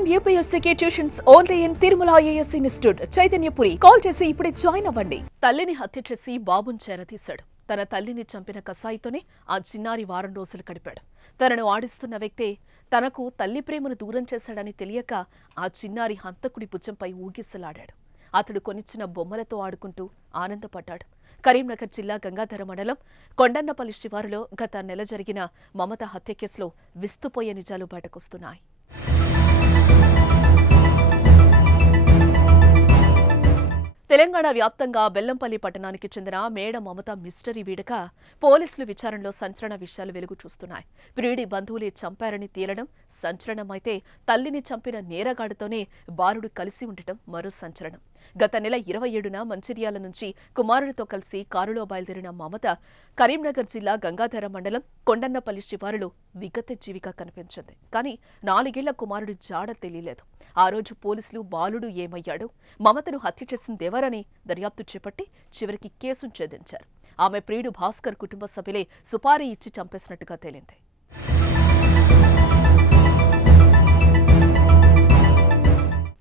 IIM UPSC tuitions only in Tirumala IAS institute Chaitanyapuri. Call చేసి ఇప్పుడే join అవ్వండి. తల్లిని హత్య చేసి బాబుని చేరతీశాడు. తన తల్లిని చంపిన కసాయితోనే ఆ చిన్నారి వారం రోజులు గడిపాడు. తనను ఆడిస్తున్న వ్యక్తే తనకు తల్లి ప్రేమను దూరం చేశాడని తెలియక ఆ చిన్నారి హంతకుడి భుజంపై ఊగిసలాడాడు. అతడు కొనిచ్చిన బొమ్మలతో ఆడుకుంటూ ఆనందపడ్డాడు. కరీంనగర్ జిల్లా గంగాధర మండలం కొండన్నపల్లి శివారులో గత నెల జరిగిన మమత హత్య కేసులో విస్తుపోయే నిజాలు బయటకొస్తున్నాయి. తెలంగాణ వ్యాప్తంగా బెల్లంపల్లి పట్టణానికి చెందిన మేడ మమత మిస్టరీ వీడక పోలీసులు విచారణలో సంచలన విషయాలు వెలుగు చూస్తున్నాయి. ప్రియుడి బంధువులే చంపారని తేలడం సంచలనమైతే తల్లిని చంపిన నేరగాడితోనే బాలుడు కలిసి ఉండటం మరో సంచలనం. గత నెల 27న మంచిర్యాల నుంచి కుమారుడితో కలిసి కారులో బయలుదేరిన మమత కరీంనగర్ జిల్లా గంగాధర మండలం కొండన్నపల్లి శివారులో విగత జీవిగా కనిపించింది. కానీ 4 ఏళ్ల కుమారుడి జాడ తెలియలేదు. ఆ రోజు పోలీసులు బాలుడు ఏమయ్యాడు, మమతను హత్య చేసిందెవరని దర్యాప్తు చేపట్టి చివరికి కేసును ఛేదించారు. ఆమె ప్రియుడు భాస్కర్ కుటుంబ సభ్యులే సుపారీ ఇచ్చి చంపేసినట్టుగా తేలింది.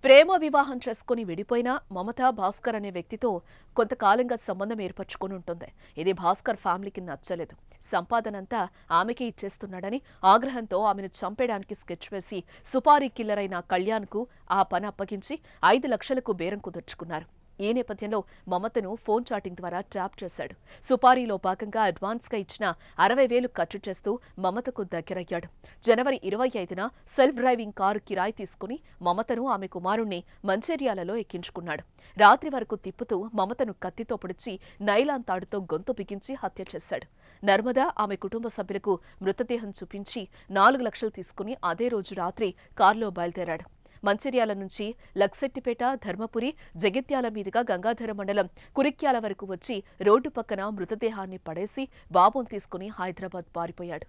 ప్రేమ వివాహం చేసుకుని విడిపోయిన మమత భాస్కర్ అనే వ్యక్తితో కొంతకాలంగా సంబంధం ఏర్పరచుకుని ఉంటుంది. ఇది భాస్కర్ ఫ్యామిలీకి నచ్చలేదు. సంపాదనంతా ఆమెకే ఇచ్చేస్తున్నాడని ఆగ్రహంతో ఆమెను చంపేయడానికి స్కెచ్ వేసి సుపారీ కిల్లర్ అయిన కళ్యాణ్కు ఆ పని అప్పగించి 5 లక్షలకు బేరం కుదుర్చుకున్నారు. ఈ నేపథ్యంలో మమతను ఫోన్ చాటింగ్ ద్వారా ట్యాప్ చేశాడు. సుపారీలో భాగంగా అడ్వాన్స్గా ఇచ్చిన 60,000 ఖర్చు చేస్తూ మమతకు దగ్గరయ్యాడు. జనవరి 25న సెల్ఫ్ డ్రైవింగ్ కారు కిరాయి తీసుకుని మమతను ఆమె కుమారుణ్ణి మంచిర్యాలలో ఎక్కించుకున్నాడు. రాత్రి వరకు తిప్పుతూ మమతను కత్తితో పొడిచి నైలాన్ తాడుతో గొంతు బిగించి హత్య చేశాడు. నర్మదా ఆమె కుటుంబ సభ్యులకు మృతదేహం చూపించి 4 లక్షలు తీసుకుని అదే రోజు రాత్రి కారులో బయలుదేరాడు. మంచిర్యాల నుంచి లక్సెట్టిపేట, ధర్మపురి, జగిత్యాల మీదుగా గంగాధర మండలం కురిక్యాల వరకు వచ్చి రోడ్డు పక్కన మృతదేహాన్ని పడేసి బాబును తీసుకుని హైదరాబాద్ పారిపోయాడు.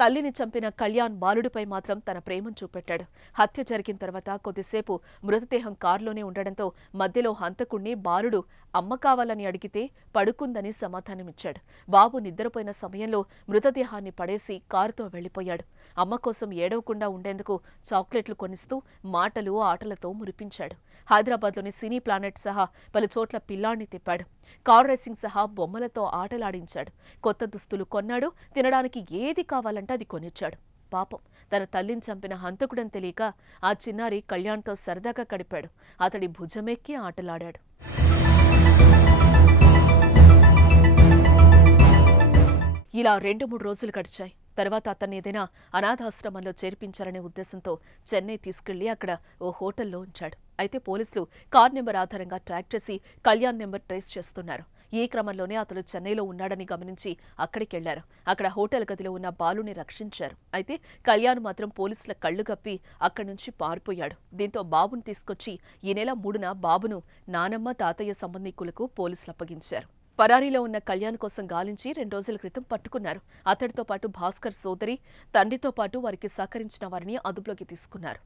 తల్లిని చంపిన కళ్యాణ్ బాలుడిపై మాత్రం తన ప్రేమను చూపెట్టాడు. హత్య జరిగిన తర్వాత కొద్దిసేపు మృతదేహం కారులోనే ఉండడంతో మధ్యలో హంతకుణ్ణి బాలుడు అమ్మ కావాలని అడిగితే పడుకుందని సమాధానమిచ్చాడు. బాబు నిద్రపోయిన సమయంలో మృతదేహాన్ని పడేసి కారుతో వెళ్లిపోయాడు. అమ్మ కోసం ఏడవకుండా ఉండేందుకు చాక్లెట్లు కొనిస్తూ మాటలు ఆటలతో మురిపించాడు. హైదరాబాద్లోని సినీ ప్లానెట్ సహా పలు చోట్ల పిల్లాడిని తిప్పాడు. కార్ రేసింగ్ సహా బొమ్మలతో ఆటలాడించాడు. కొత్త దుస్తులు కొన్నాడు. తినడానికి ఏది కావాలంటే అది కొనిచ్చాడు. పాపం తన తల్లిని చంపిన హంతకుడని తెలియక ఆ చిన్నారి కళ్యాణ్తో సరదాగా గడిపాడు. అతడి భుజమెక్కి ఆటలాడాడు. ఇలా 2-3 రోజులు గడిచాయి. తర్వాత అతన్ని ఏదైనా అనాథాశ్రమంలో చేర్పించాలనే ఉద్దేశంతో చెన్నై తీసుకెళ్లి అక్కడ ఓ హోటల్లో ఉంచాడు. అయితే పోలీసులు కార్ నెంబర్ ఆధారంగా ట్రాక్ చేసి కళ్యాణ్ నెంబర్ ట్రేస్ చేస్తున్నారు. ఈ క్రమంలోనే అతడు చెన్నైలో ఉన్నాడని గమనించి అక్కడికి వెళ్లారు. అక్కడ హోటల్ గదిలో ఉన్న బాలుని రక్షించారు. అయితే కళ్యాణ్ మాత్రం పోలీసుల కళ్లు గప్పి అక్కడి నుంచి పారిపోయాడు. దీంతో బాబును తీసుకొచ్చి ఈ నెల 3న బాబును నానమ్మ, తాతయ్య సంబంధికులకు పోలీసులు అప్పగించారు. పరారీలో ఉన్న కళ్యాణ్ కోసం గాలించి 2 రోజుల క్రితం పట్టుకున్నారు. అతడితో పాటు భాస్కర్ సోదరి, తండ్రితో పాటు వారికి సహకరించిన వారిని అదుపులోకి తీసుకున్నారు.